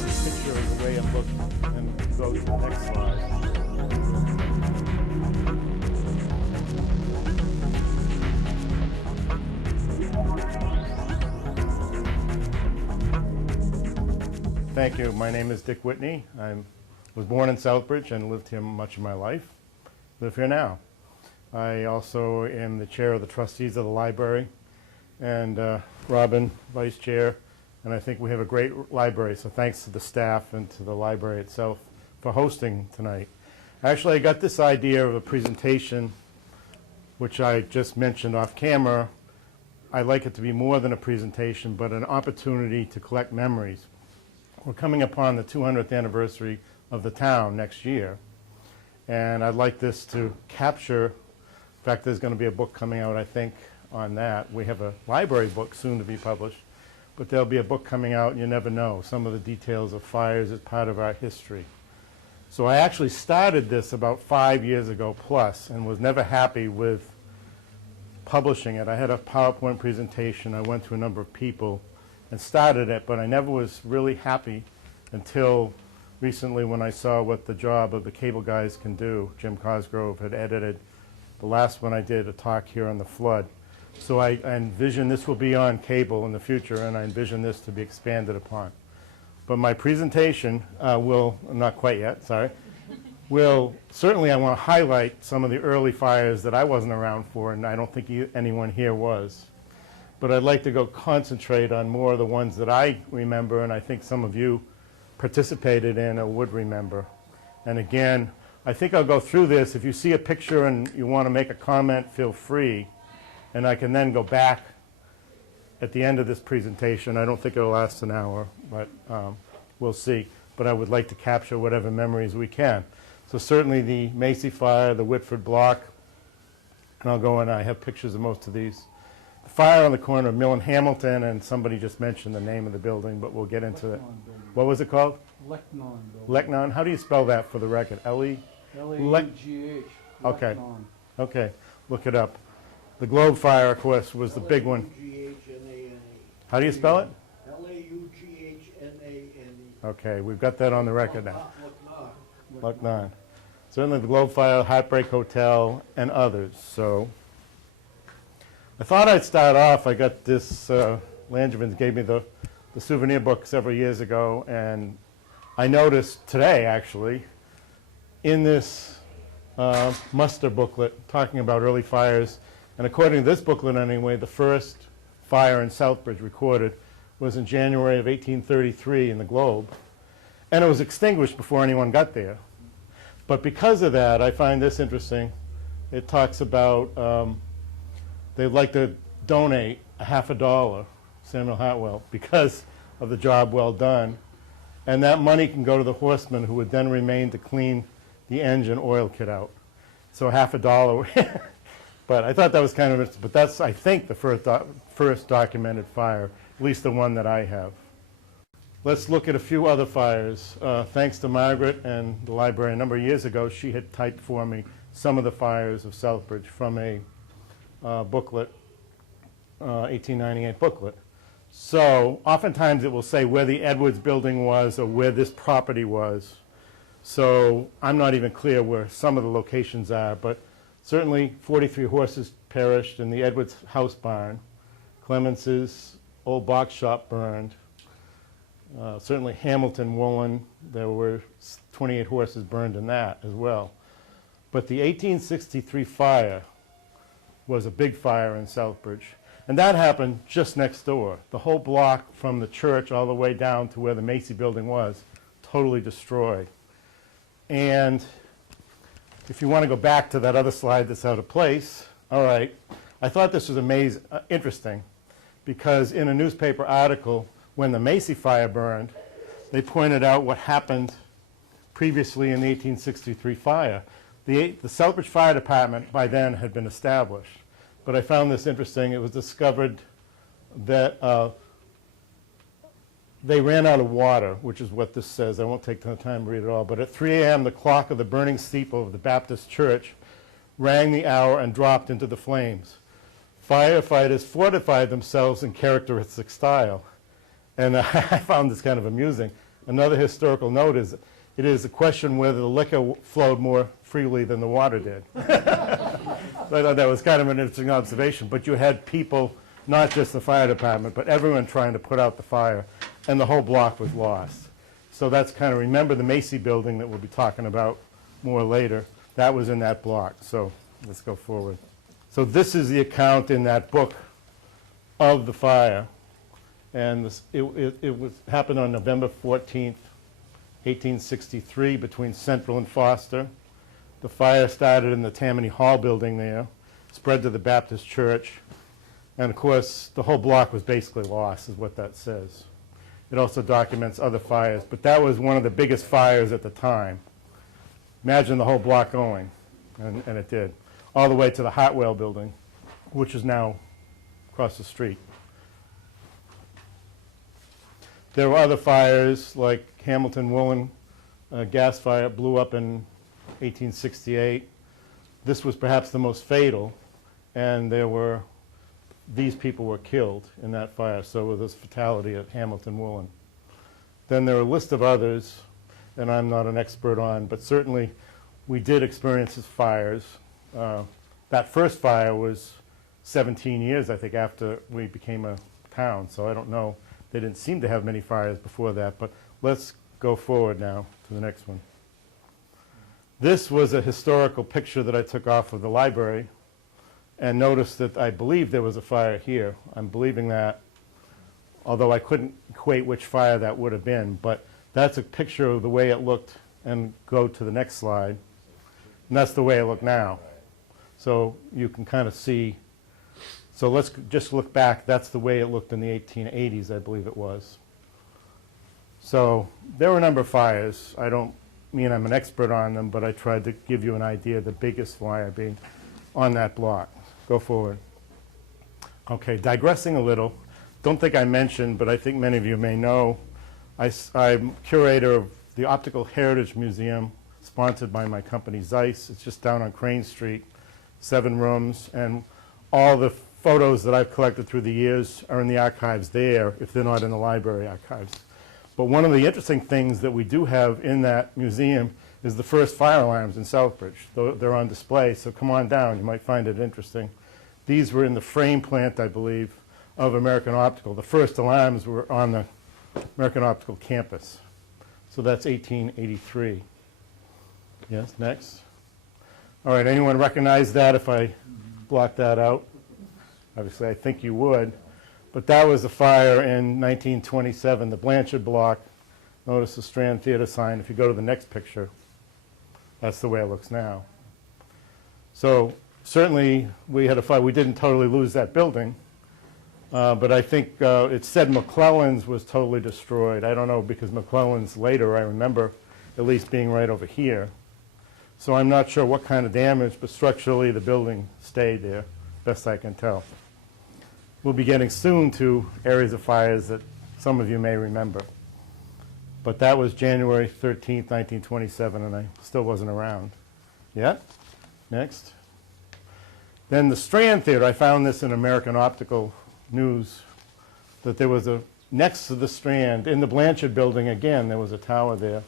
that's a picture of the way it looked, and go to the next slide. Thank you. My name is Dick Whitney. I was born in Southbridge and lived here much of my life. Live here now. I also am the chair of the trustees of the library, and Robin, vice chair, and I think we have a great library, so thanks to the staff and to the library itself for hosting tonight. Actually, I got this idea of a presentation, which I just mentioned off camera. I like it to be more than a presentation, but an opportunity to collect memories. We're coming upon the 200th anniversary of the town next year, and I'd like this to capture. In fact, there's going to be a book coming out, I think, on that. We have a library book soon to be published, but there'll be a book coming out, and you never know. Some of the details of fires is part of our history. So I actually started this about 5 years ago plus, and was never happy with publishing it. I had a PowerPoint presentation. I went to a number of people and started it, but I never was really happy until recently when I saw what the job of the cable guys can do. Jim Cosgrove had edited the last one I did, a talk here on the flood. So I envision this will be on cable in the future, and I envision this to be expanded upon. But my presentation will, not quite yet, sorry, will certainly, I want to highlight some of the early fires that I wasn't around for, and I don't think anyone here was. But I'd like to go concentrate on more of the ones that I remember, and I think some of you participated in or would remember. And again, I think I'll go through this. If you see a picture and you want to make a comment, feel free. And I can then go back at the end of this presentation. I don't think it'll last an hour, but we'll see. But I would like to capture whatever memories we can. So certainly the Macy Fire, the Whitford Block, and I'll go and I have pictures of most of these. The fire on the corner of Mill and Hamilton, and somebody just mentioned the name of the building, but we'll get into it. What was it called? Lecknon. Lecknon. How do you spell that for the record? L-E? L-E-U-G-H. Okay. Okay. Look it up. The Globe Fire, of course, was the big one. L-A-U-G-H-N-A-N-E. How do you spell it? L-A-U-G-H-N-A-N-E. Okay. We've got that on the record now. Lecknon. Certainly the Globe Fire, Heartbreak Hotel, and others. So I thought I'd start off. I got this, Langevins gave me the souvenir book several years ago, and I noticed today, actually, in this muster booklet talking about early fires, and according to this booklet anyway, the first fire in Southbridge recorded was in January of 1833 in the Globe, and it was extinguished before anyone got there. But because of that, I find this interesting. It talks about they'd like to donate $50, Samuel Hartwell, because of the job well done. And that money can go to the horsemen who would then remain to clean the engine oil kit out. So $50. But I thought that was kind of interesting. But that's, I think, the first documented fire, at least the one that I have. Let's look at a few other fires. Thanks to Margaret and the library a number of years ago, she had typed for me some of the fires of Southbridge from a booklet, 1898 booklet. So oftentimes it will say where the Edwards building was or where this property was. So I'm not even clear where some of the locations are, but certainly 43 horses perished in the Edwards house barn. Clemens's old box shop burned. Certainly Hamilton Woolen, there were 28 horses burned in that as well. But the 1863 fire was a big fire in Southbridge. And that happened just next door. The whole block from the church all the way down to where the Macy building was, totally destroyed. And if you want to go back to that other slide that's out of place, all right, I thought this was interesting because in a newspaper article, when the Macy fire burned, they pointed out what happened previously in the 1863 fire. The Southbridge Fire Department by then had been established. But I found this interesting. It was discovered that they ran out of water, which is what this says. I won't take the time to read it all. But at 3 a.m., the clock of the burning steeple of the Baptist church rang the hour and dropped into the flames. Firefighters fortified themselves in characteristic style. And I found this kind of amusing. Another historical note is it is a question whether the liquor flowed more freely than the water did. So I thought that was kind of an interesting observation. But you had people, not just the fire department, but everyone trying to put out the fire, and the whole block was lost. So that's kind of, remember the Macy building that we'll be talking about more later, that was in that block. So let's go forward. So this is the account in that book of the fire. And this, it happened on November 14th, 1863, between Central and Foster. The fire started in the Tammany Hall building there, spread to the Baptist church, and of course the whole block was basically lost, is what that says. It also documents other fires, but that was one of the biggest fires at the time. Imagine the whole block going, and it did, all the way to the Hartwell building, which is now across the street. There were other fires, like Hamilton Woolen gas fire blew up in 1868. This was perhaps the most fatal, and these people were killed in that fire, so with this fatality at Hamilton Woolen. Then there are a list of others, and I'm not an expert on, but certainly we did experience fires. That first fire was 17 years, I think, after we became a town, so I don't know. They didn't seem to have many fires before that, but let's go forward now to the next one. This was a historical picture that I took off of the library, and notice that I believe there was a fire here. I'm believing that, although I couldn't equate which fire that would have been, but that's a picture of the way it looked, and go to the next slide. And that's the way it looked now. So you can kind of see. So let's just look back. That's the way it looked in the 1880s, I believe it was. So there were a number of fires. I don't mean I'm an expert on them, but I tried to give you an idea of the biggest fire being on that block. Go forward. Okay, digressing a little. Don't think I mentioned, but I think many of you may know, I'm curator of the Optical Heritage Museum, sponsored by my company Zeiss. It's just down on Crane Street, 7 rooms, and all the photos that I've collected through the years are in the archives there, if they're not in the library archives. But one of the interesting things that we do have in that museum is the first fire alarms in Southbridge. They're on display, so come on down. You might find it interesting. These were in the frame plant, I believe, of American Optical. The first alarms were on the American Optical campus. So that's 1883. Yes, next. All right, anyone recognize that if I block that out? Obviously, I think you would. But that was a fire in 1927, the Blanchard block. Notice the Strand Theater sign. If you go to the next picture, that's the way it looks now. So certainly we had a fire. We didn't totally lose that building, but I think it said McClellan's was totally destroyed. I don't know, because McClellan's later, I remember at least being right over here. So I'm not sure what kind of damage, but structurally the building stayed there, best I can tell. We'll be getting soon to areas of fires that some of you may remember. But that was January 13th, 1927, and I still wasn't around. Yeah? Next. Then the Strand Theater, I found this in American Optical News, that there was next to the Strand, in the Blanchard building, again, there was a tower there.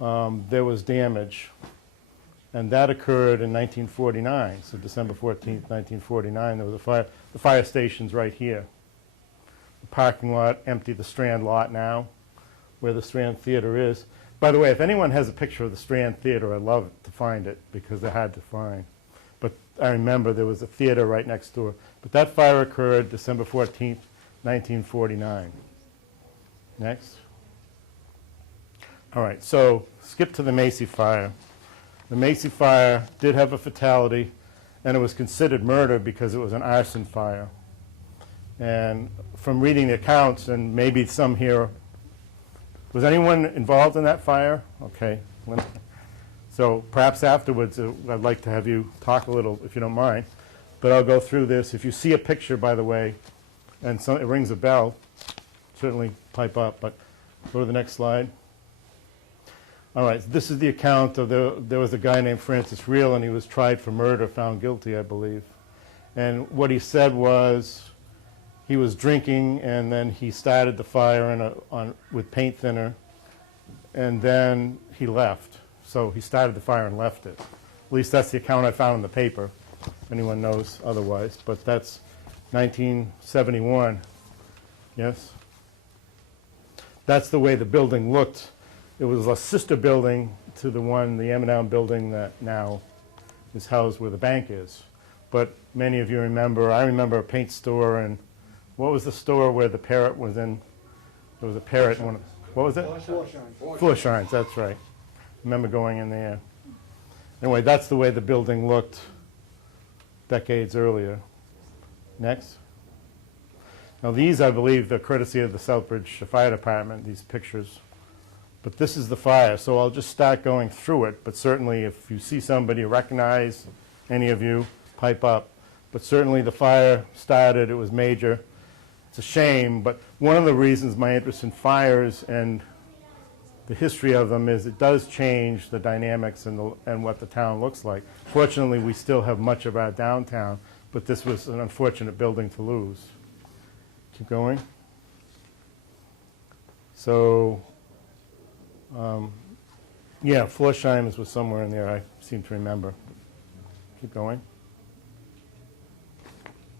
There was damage. And that occurred in 1949, so December 14th, 1949, there was a fire. The fire station's right here. The parking lot, empty, the Strand lot now, where the Strand Theater is. By the way, if anyone has a picture of the Strand Theater, I'd love to find it, because they're hard to find. But I remember there was a theater right next door. But that fire occurred December 14th, 1949. Next. All right, so skip to the Macy fire. The Macy fire did have a fatality, and it was considered murder because it was an arson fire. And from reading the accounts, and maybe some here, was anyone involved in that fire? Okay. So perhaps afterwards, I'd like to have you talk a little, if you don't mind. But I'll go through this. If you see a picture, by the way, and it rings a bell, certainly pipe up. But go to the next slide. All right, so this is the account of there was a guy named Francis Reel, and he was tried for murder, found guilty, I believe. And what he said was he was drinking, and then he started the fire with paint thinner, and then he left. So he started the fire and left it. At least that's the account I found in the paper, if anyone knows otherwise. But that's 1971. Yes? That's the way the building looked. It was a sister building to the one, the M&M building that now is housed where the bank is. But many of you remember, I remember a paint store, and what was the store where the parrot was in? There was a parrot in one of, what was it? Floorshines, that's right. I remember going in there. Anyway, that's the way the building looked decades earlier. Next. Now these, I believe, are courtesy of the Southbridge Fire Department, these pictures. But this is the fire, so I'll just start going through it. But certainly if you see somebody you recognize, any of you, pipe up. But certainly the fire started, it was major. It's a shame, but one of the reasons my interest in fires and the history of them is it does change the dynamics and what the town looks like. Fortunately, we still have much of our downtown, but this was an unfortunate building to lose. Keep going. So, yeah, Floorshines was somewhere in there, I seem to remember. Keep going.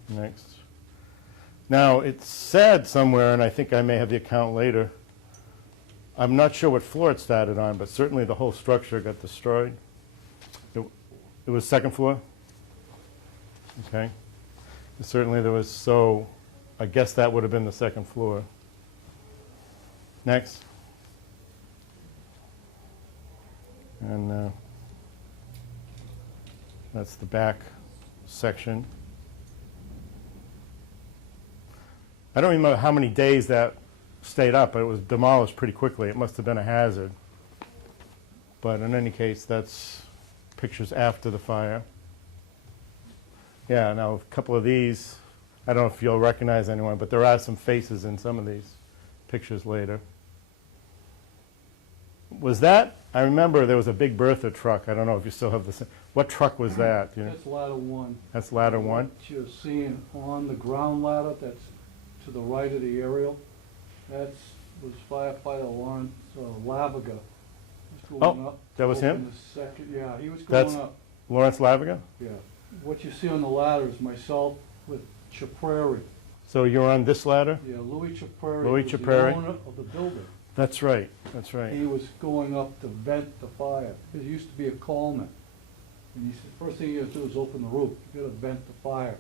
Next. Now, it said somewhere, and I think I may have the account later, I'm not sure what floor it started on, but certainly the whole structure got destroyed. It was second floor? Okay. Certainly there was, so I guess that would have been the second floor. Next. And that's the back section. I don't remember how many days that stayed up, but it was demolished pretty quickly. It must have been a hazard. But in any case, that's pictures after the fire. Yeah, now a couple of these, I don't know if you'll recognize anyone, but there are some faces in some of these pictures later. Was that, I remember there was a big Bertha truck. I don't know if you still have the same. What truck was that? Do you know? That's ladder one. That's ladder one? What you're seeing on the ground ladder, that's to the right of the aerial, was firefighter Lawrence Lavaga. Oh, that was him? Yeah, he was That's going up. Lawrence Lavaga? Yeah. What you see on the ladder is myself with Chapreri. So you're on this ladder? Yeah, Louis Chapreri. Louis was Chapreri. the owner of the building. That's right, that's right. He was going up to vent the fire. There used to be a coalman. And he said, first thing you gotta do is open the roof. You gotta vent the fire.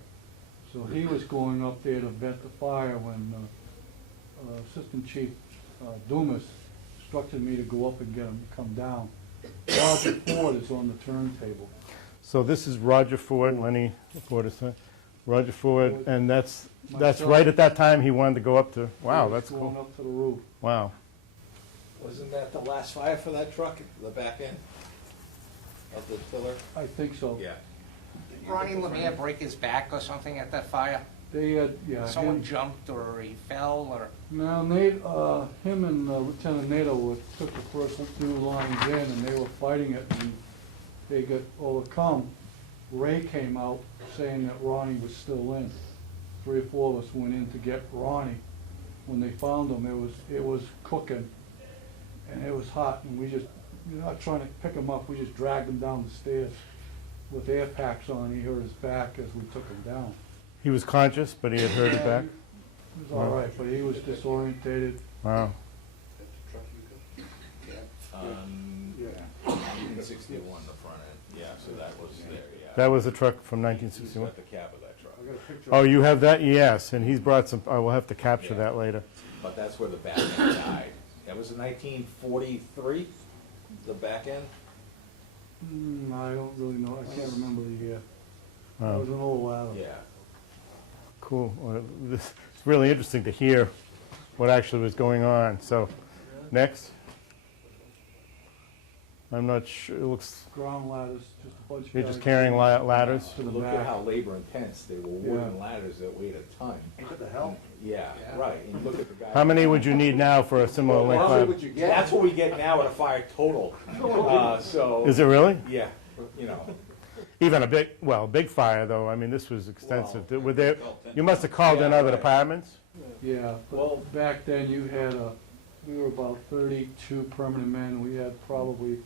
So he was going up there to vent the fire when Assistant Chief Dumas instructed me to go up and get him to come down. Roger Ford is on the turntable. So this is Roger Ford, Lenny Ford is Roger Ford, and that's Myself. right at that time he wanted to go up to, wow, He was that's going cool. up to the roof. Wow. Wasn't that the last fire for that truck, the back end of the pillar? I think so. Yeah. Did Ronnie Lemire break his back or something at that fire? They had, yeah. Someone jumped or he fell or? Now, Nate, him and Lieutenant Nato took the first two lines in, and they were fighting it, and they got overcome. Ray came out saying that Ronnie was still in. 3 or 4 of us went in to get Ronnie. When they found him, it was cooking, and it was hot, and we we're not trying to pick him up, we just dragged him down the stairs with air packs on. He hurt his back as we took him down. He was conscious, but he had hurt his back? He was all right, but he was disorientated. Wow. Yeah. Yeah. 1961, the front end, yeah, so that was there, yeah. That was a truck from Who's 1961? got the cab of that truck? I got a picture. Oh, you have that? Yes, and he's brought some, I will have to capture Yeah. that later. But that's where the back end died. That was in 1943, the back end? I don't really know, I can't remember the year. It Wow. was an old ladder. Yeah. Cool. Well, it's really interesting to hear what actually was going on. So, next. I'm not sure, it looks, Ground ladders, just a bunch of you're just guys carrying ladders? to the Look at back. how labor intense, they were wooden Yeah. ladders that weighed a ton. What the hell? Yeah, right, and look at the guy. How many would you need now for a similar length Well, ladder? that's what we get now at a fire total. So. Is it really? Yeah, you know. even a big fire though, I mean, this was extensive. Well, Were there, built in. you must have called in Yeah, other right. departments? Yeah, Well- but back then you had we were about 32 permanent men, we had probably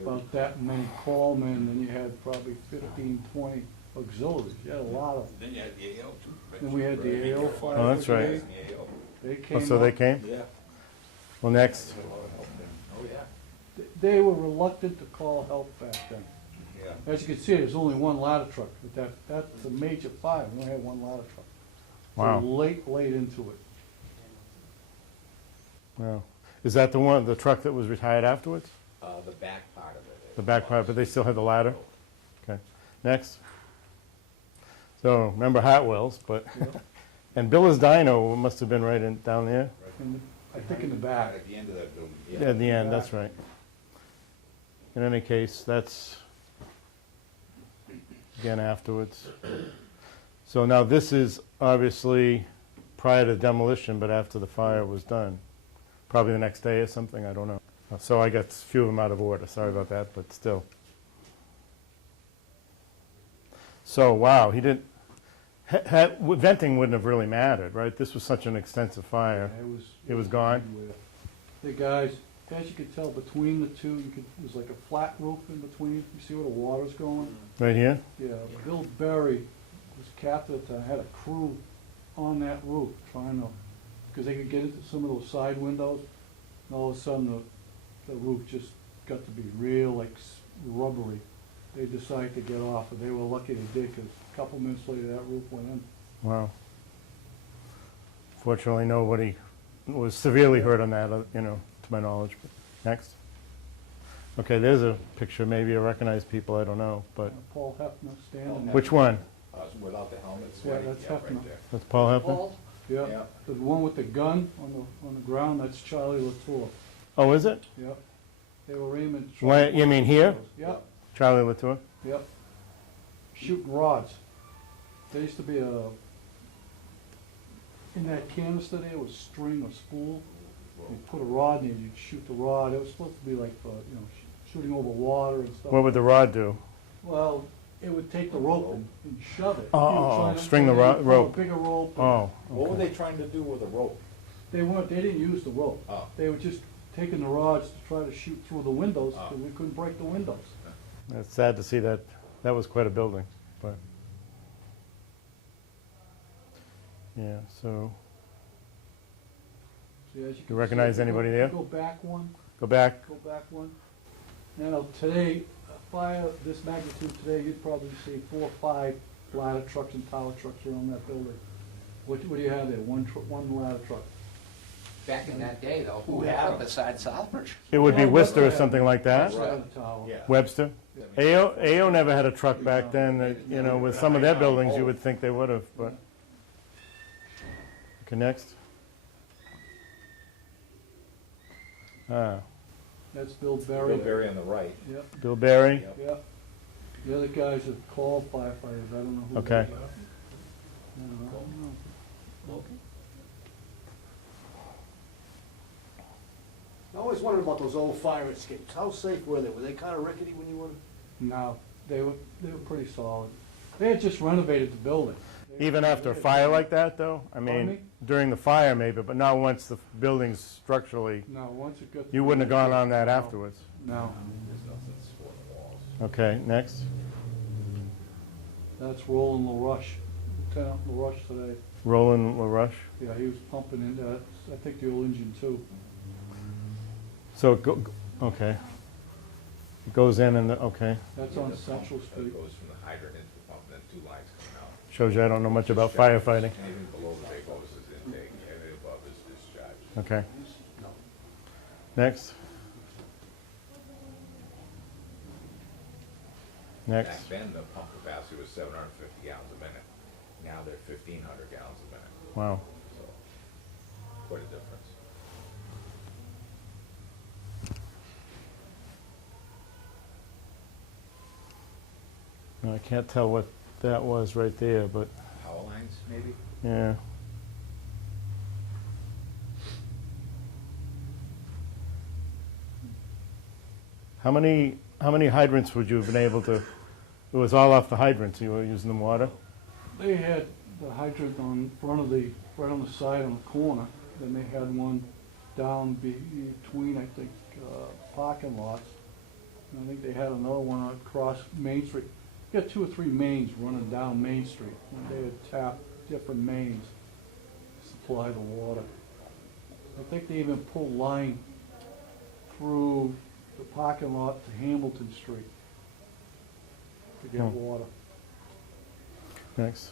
about that many call men, and you had probably 15, 20 auxiliaries, you had a lot of, Then you had the AO too. Rich. then we had the AO fire Oh, that's right. brigade, The AO. they Oh, came so they up. came? Yeah. Well, next, Oh, yeah. They were reluctant to call help back then. Yeah. As you can see, there's only one ladder truck, but that's a major fire, we only had one ladder truck. So Wow. late into it. wow. Is that the truck that was retired afterwards? The back part of it. The back part, but they still had the ladder? Okay, next. So, remember Hartwell's, but, and Billa's Dino must have been right in, down there? And I think in the back. At the end of that building. Yeah, at the end, that's right. In any case, that's, again, afterwards. So now this is obviously prior to demolition, but after the fire was done. Probably the next day or something, I don't know. So I got a few of them out of order, sorry about that, but still. So, wow, he didn't, venting wouldn't have really mattered, right? This was such an extensive fire. It was gone? The guys, as you could tell, between the two, it was like a flat roof in between. You see where the water's going? Right here? Yeah, Bill Berry was captain at the time, had a crew on that roof trying to, because they could get into some of those side windows. And all of a sudden, the roof just got to be real, like rubbery. They decided to get off, and they were lucky they did, because a couple minutes later, that roof went in. Wow. Fortunately, nobody was severely hurt on that, you know, to my knowledge. Next. Okay, there's a picture. Maybe you recognize people, I don't know, but Paul Hefner standing there. which one? Without the helmet, Yeah, sweaty. that's Yeah, Hefner. right there. That's Paul Hefner? Paul? Yeah, Yeah. the one with the gun on the ground, that's Charlie Latour. Oh, is it? Yep. They were aiming. Why- you mean here? Yep, Charlie Latour? yep. Shooting rods. There used to be in that canister there was string or spool. You put a rod in it, you'd shoot the rod. It was supposed to be like, shooting over water and stuff. What would the rod do? Well, it would take the rope and shove it. Oh, You were trying to- string the and then you pull rope. a bigger rope. and- Oh, What were okay. they trying to do with the rope? They didn't use the rope. Oh. They were just taking the rods to try to shoot through the windows, Oh. because we couldn't break the windows. It's sad to see that. That was quite a building, but. Yeah, so, See, as you can recognize see, if you anybody go- there? Go back one, go back. go back one. Now, today, a fire this magnitude today, you'd probably see 4 or 5 ladder trucks and tower trucks around that building. What do you have there? One ladder truck? Back in that day, though, who Who had had them 'em? besides Southbridge? It would be Well, Worcester or Webster something like that. Webster had a tower. Yeah. Webster. AO never had a truck back then, that, you know, with some of their buildings, you would think they would have, but. Okay, next. Ah, That's Bill Berry. Bill Berry on the right. Yep, Bill Berry. Yep. yep. The other guys are called firefighters, I don't know who. Okay. they are. No, I don't know. I always wondered about those old fire escapes. How safe were they? Were they kind of rickety when you were? No, they were pretty solid. They had just renovated the building. Even after a fire like that, though? I Pardon mean, me? during the fire maybe, but not once the building's structurally, No, once it got. you wouldn't have gone on that No, afterwards. No, There's nothing for the walls. Okay, next. that's Roland LaRush, Lieutenant LaRush today. Roland LaRush. Yeah, he was pumping in that, I think the old engine too. So, okay. It goes in and, okay. That's on Central Street. It goes from the hydrant into the pump, and then 2 lines coming out. Shows you I don't know much about firefighting. Anything below the big hose is intake, anything above is discharge. Okay. Next. Next. Back then, the pump capacity was 750 gallons a minute. Now they're 1,500 gallons a minute, Wow. so quite a difference. I can't tell what that was right there, but Power lines, maybe? yeah. How many hydrants would you have been able to It was all off the hydrant, you were using the water? They had the hydrant on front of the, right on the side on the corner, then they had one down between, I think, parking lots. And I think they had another one across Main Street. You got 2 or 3 mains running down Main Street, and they had tapped different mains to supply the water. I think they even pulled line through the parking lot to Hamilton Street to get water. Next.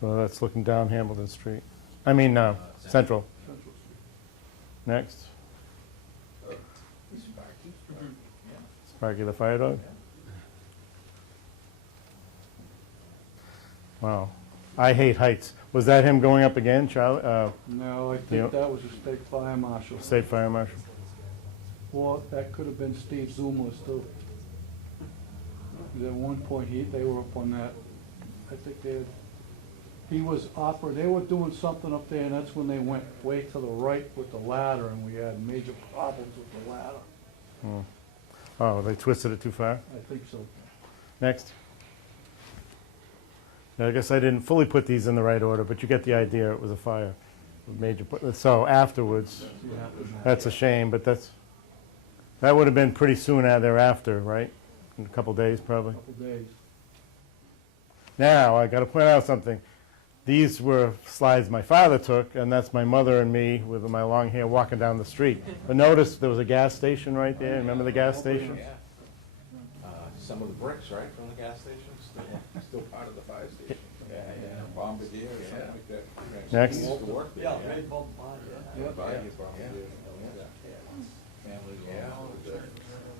So that's looking down Hamilton Street. I mean, Central. Central Street. Next. Sparky the fire dog? Wow. I hate heights. Was that him going up again, Charlie? No, I Yep. think that was a state fire marshal. State Fire Marshal? Or that could have been Steve Zumlis too. 'Cause at one point, they were up on that, I think he was they were doing something up there, and that's when they went way to the right with the ladder, and we had major problems with the ladder. Oh, they twisted it too far? I think so. Next. Now, I guess I didn't fully put these in the right order, but you get the idea. It was a fire. So afterwards, Yeah. that's a shame, but that would have been pretty soon thereafter, right? In a couple days, probably. Couple days. Now, I got to point out something. These were slides my father took, and that's my mother and me with my long hair walking down the street. But notice there was a gas station right there. Remember the gas station? Yeah. Some of the bricks, right, from the gas station, still part of the fire station. Yeah, Bombardier, or something like that. Next. He used to work there, Yeah, yeah. Red Ball Pond, yeah. Yep. Bombardier, Family. Yeah. it was,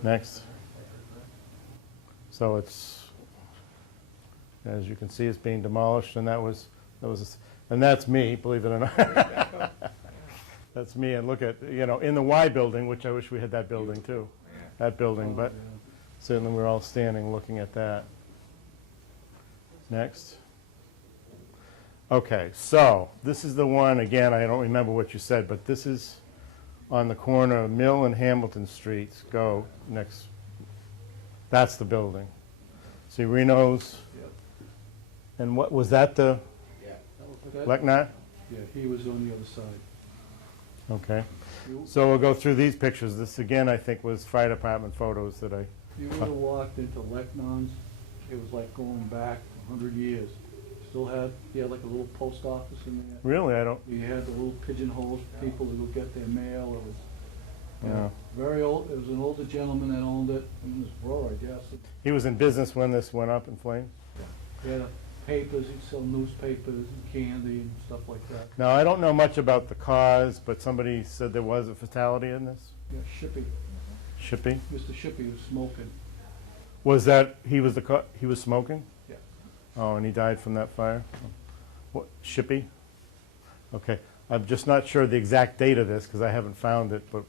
Next. So it's, as you can see, it's being demolished, and and that's me, believe it or not. That's me, and look at, in the Y building, which I wish we had that building too, that building, but certainly we're all standing looking at that. Next. Okay, so this is the one, again, I don't remember what you said, but this is on the corner of Mill and Hamilton Streets. Go next. That's the building. See Reno's, Yep. and what, was that the That- Lecknott? Yeah, he was on the other side. Okay. You So we'll go through these pictures. This, again, I think was fire department photos that I, you would have walked into Lecknon's, it was like going back 100 years. He had like a little post office in there. really, I don't, He had the little pigeonholes for people to go get their mail. It was yeah. very old. It was an older gentleman that owned it, and his brother, I guess. He was in business when this went up in flames? He had papers, he'd sell newspapers and candy and stuff like that. Now, I don't know much about the cause, but somebody said there was a fatality in this? Yeah, Shippey, Shippy? Mr. Shippey was smoking. Was that, he was smoking? Yeah. Oh, and he died from that fire? What, Shippy? Okay, I'm just not sure the exact date of this, because I haven't found it, but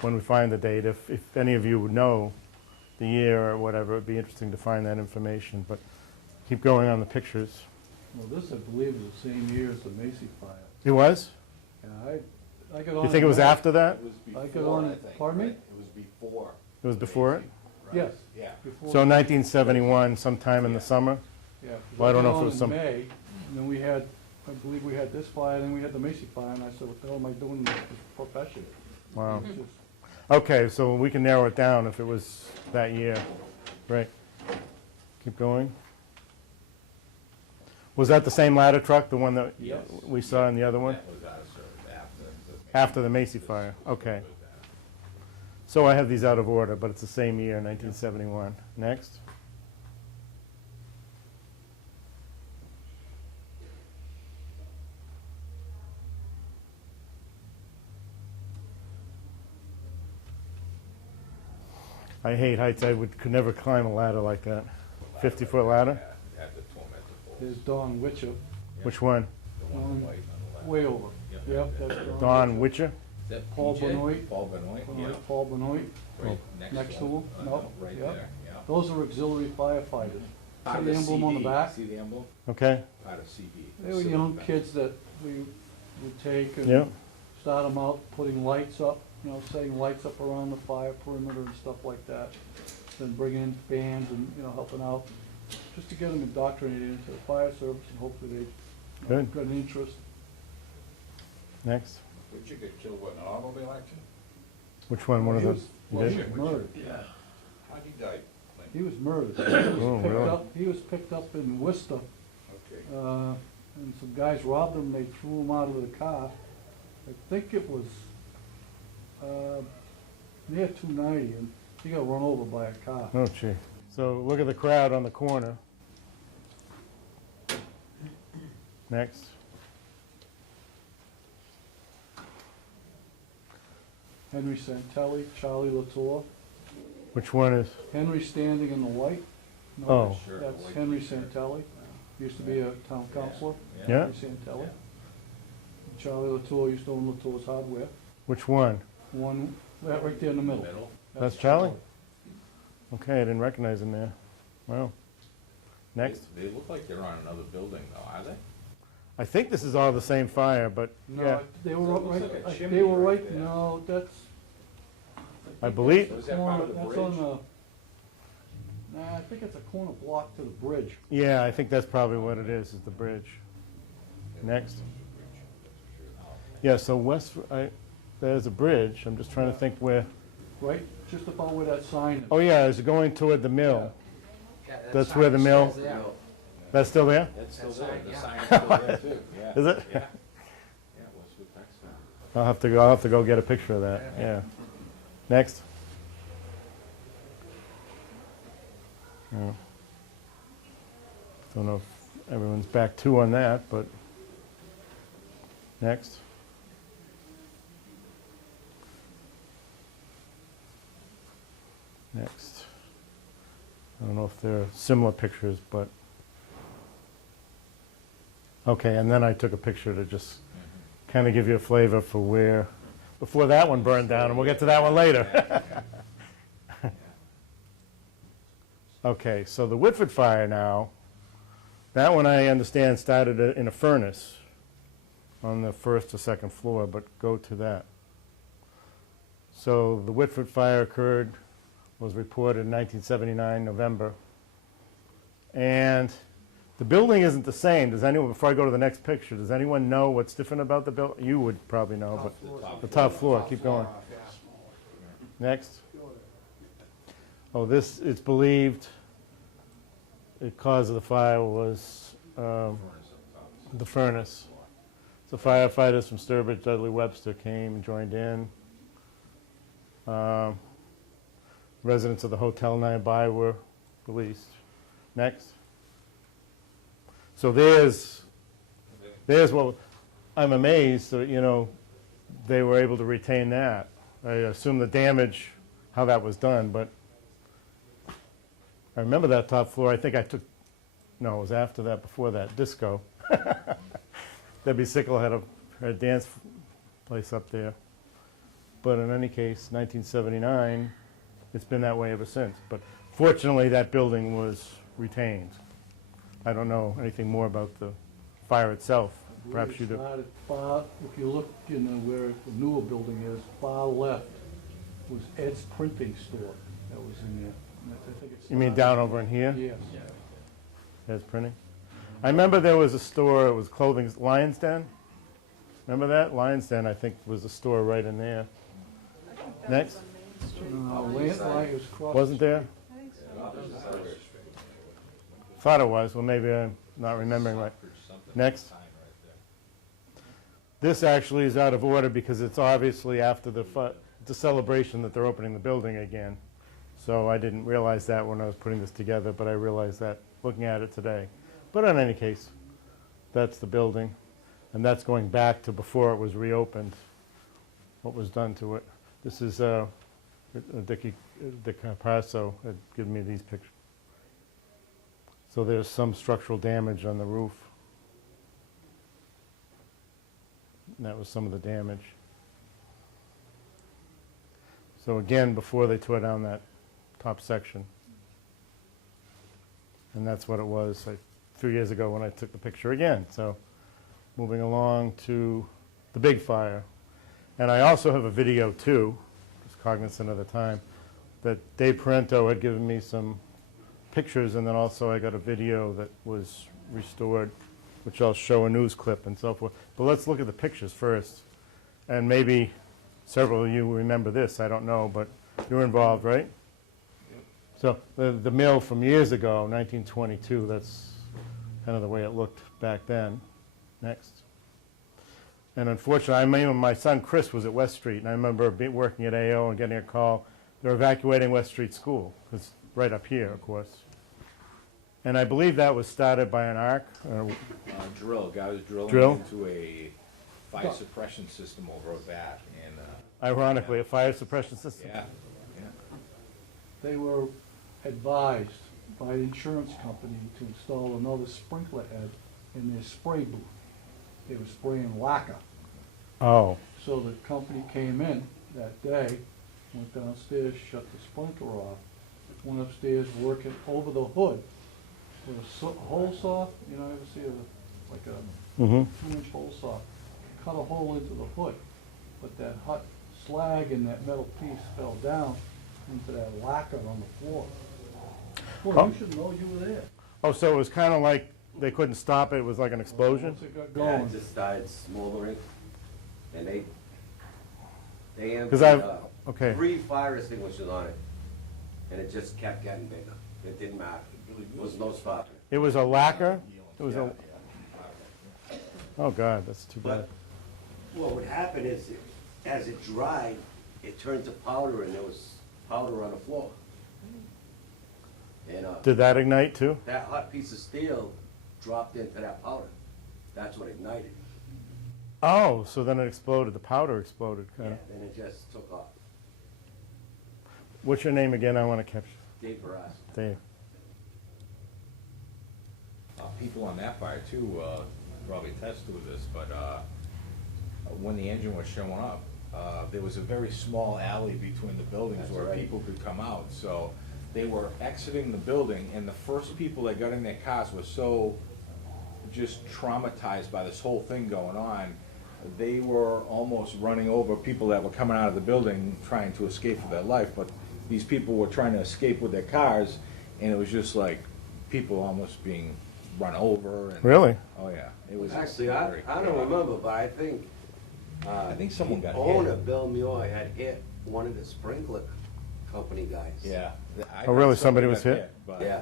when we find the date, if any of you would know the year or whatever, it'd be interesting to find that information, but keep going on the pictures. Well, this, I believe, is the same year as the Macy fire. It was? Yeah, I got on. You think it was after that? It was I got before, on I it. think. Pardon me? right? It was before. It was before it? Right? Yes. Yeah. Before. So 1971, sometime in the summer? Yeah, 'cause Well, I don't got know if it on was in some- May, and then I believe we had this fire, then we had the Macy fire, and I said, what the hell am I doing in this profession? Wow. It's just- Okay, so we can narrow it down if it was that year. Right. Keep going. Was that the same ladder truck, the one that Yes. we saw in the other one? That was out of service after. After the Macy fire, okay. So I have these out of order, but it's the same year, 1971. Next. I hate heights. Could never climb a ladder like that. 50-foot ladder? Had the tormentor poles. There's Don Witcher, Which one? The one in white on the left. way over. Yeah. Yep, that's Don Witcher? Is that Paul PJ? Benoit. Paul Benoit, yeah. Paul Benoit, Right next to him. No, Right yep. there, yeah. Those are auxiliary firefighters. Part See of the emblem on the CB. back? See the emblem? Okay. Part of CB. They were young kids that we would take Yeah. and start them out putting lights up, setting lights up around the fire perimeter and stuff like that. been bringing in fans and, you know, helping out, just to get them indoctrinated into the fire service, and hopefully they, you know, Good. got an interest. Next. Would you get killed, what, in an automobile accident? Which one? One of He those? was- You well, did? he was murdered. Yeah. How'd he die? He was murdered. Oh, really? He was picked up in Worcester, Okay. and some guys robbed him, they threw him out of the car. I think it was, near 290, and he got run over by a car. Oh, gee. So look at the crowd on the corner. Next. Henry Santelli, Charlie Latour. Which one is? Henry standing in the white. No, Oh. Sure. That's White Henry t-shirt. Santelli, used to be a town councilor. Yeah. Henry Santelli. Charlie Latour used to own Latour's Hardware. Which one? One, right there in the middle. Middle? That's Charlie? Okay, I didn't recognize him there. Wow. Next. They look like they're on another building though, are they? I think this is all the same fire, but yeah, No, they were It looks right, like a they chimney were right right, there. no, that's. I believe, Was that part of the That's bridge? on the, I think it's a corner block to the bridge. yeah, I think that's probably what it is the bridge. Next. Yeah, so there's a bridge. I'm just trying to think where. Right, just about where that sign is. Oh, yeah, it's going toward the mill. Yeah, that That's sign where the is mill- still there. That's still there? That's still That there, sign, the yeah. sign's still there too, yeah. Is it? Yeah. Yeah, Westwood Textile. I'll have to go get a picture of that, yeah. Next. Yeah. Don't know if everyone's back to on that, but next. Next. I don't know if they're similar pictures, but okay, and then I took a picture to just kind of give you a flavor for where, before that one burned down, and we'll get to that one later. Okay, so the Whitford fire now, that one I understand started in a furnace on the first or second floor, but go to that. So the Whitford fire occurred, was reported in 1979, November. And the building isn't the same. Does anyone, before I go to the next picture, does anyone know what's different about the building? You would probably know, but the top floor, keep going. Next. Oh, this, it's believed the cause of the fire was the furnace. So firefighters from Southbridge, Dudley Webster came and joined in. Residents of the hotel nearby were released. Next. So there's what, I'm amazed that, you know, they were able to retain that. I assume the damage, how that was done, but I remember that top floor. I think I took, no, it was after that, before that, disco. Debbie Sickle had a dance place up there. But in any case, 1979, it's been that way ever since. But fortunately, that building was retained. I don't know anything more about the fire itself. Perhaps you do. Started far, if you look in where the newer building is, far left was Ed's printing store that was in there. And I think it's You mean down over in here? Yes. There's printing. I remember there was a store, it was clothing, Lion's Den. Remember that? Lion's Den, I think, was a store right in there. Next. Landline was across. Wasn't there? Thought it was. Well, maybe I'm not remembering right. Next. This actually is out of order because it's obviously after the celebration that they're opening the building again. So I didn't realize that when I was putting this together, but I realized that looking at it today. But in any case, that's the building, and that's going back to before it was reopened, what was done to it. This is Dick Capasso had given me these pictures. So there's some structural damage on the roof. And that was some of the damage. So again, before they tore down that top section. And that's what it was a few years ago when I took the picture again. So moving along to the big fire. And I also have a video too, just cognizant of the time, that Dave Parento had given me some pictures, and then also I got a video that was restored, which I'll show a news clip and so forth. But let's look at the pictures first. And maybe several of you remember this, I don't know, but you were involved, right? So the mill from years ago, 1922, that's kind of the way it looked back then. Next. And unfortunately, I remember my son Chris was at West Street, and I remember working at AO and getting a call. They're evacuating West Street School. It's right up here, of course. And I believe that was started by an arc. Drill, guy was drilling Drill? into a fire suppression system over a bat, and, Ironically, a fire suppression system. yeah. They were advised by the insurance company to install another sprinkler head in their spray booth. They were spraying lacquer. Oh, So the company came in that day, went downstairs, shut the sprinkler off, went upstairs working over the hood with a hole saw. You know, ever see like a mm-hmm. 2-inch hole saw? Cut a hole into the hood, but that hot slag and that metal piece fell down into that lacquer on the floor. Boy, Oh. you should know you were there. Oh, so it was kind of like they couldn't stop it. It was like an explosion? Once it got Yeah, going. it just started smoldering, and they 'Cause emptied okay. 3 fire extinguishers on it, and it just kept getting bigger. It didn't matter. There was no stopping. It was a lacquer? It was Yeah, a, oh, God, that's too bad. But what would happen is, as it dried, it turned to powder, and there was powder on the floor. And Did that ignite, too? that hot piece of steel dropped into that powder. That's what ignited. Oh, so then it exploded. The powder exploded, kind Yeah, of. then it just took off. What's your name again? I want to capture. Dave Barras. Dave. People on that fire too, probably attest to this, but, when the engine was showing up, there was a very small alley between the buildings That's where right. people could come out, so they were exiting the building, and the first people that got in their cars were so just traumatized by this whole thing going on, they were almost running over people that were coming out of the building trying to escape for their life, but these people were trying to escape with their cars, and it was just like people almost being run over. And, Really? oh yeah, it was Actually, very I don't chaotic. remember, but I think. I think someone got the hit. owner, Bill Muir, had hit one of the sprinkler company guys. Yeah. Oh, really? Somebody was hit? But, Yeah.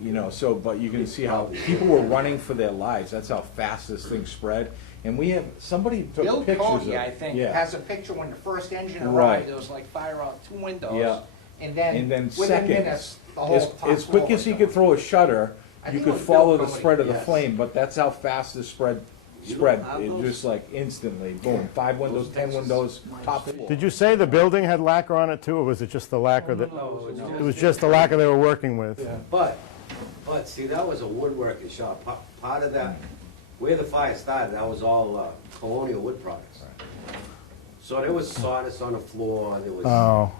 you know, so, but you can see how people were running for their lives. That's how fast this thing spread. And we have, somebody took Bill pictures of. Cody, I think, Yeah. has a picture when the first engine Right. arrived, there was like fire out 2 windows. Yeah. And then And then within seconds, minutes, the whole top as quick floor as he was could going. throw a shutter, I you think it could was follow Bill the Cody. spread of the Yes. flame, but that's how fast this spread You spread. don't have It those? just like instantly, boom, 5 windows, 10 windows, top floor. Did you say the building had lacquer on it, too, or was it just the lacquer that... It was just the lacquer they were working with? Yeah. But see, that was a woodworking shop. Part of that, where the fire started, that was all colonial wood products. So there was sawdust on the floor, there was, Oh,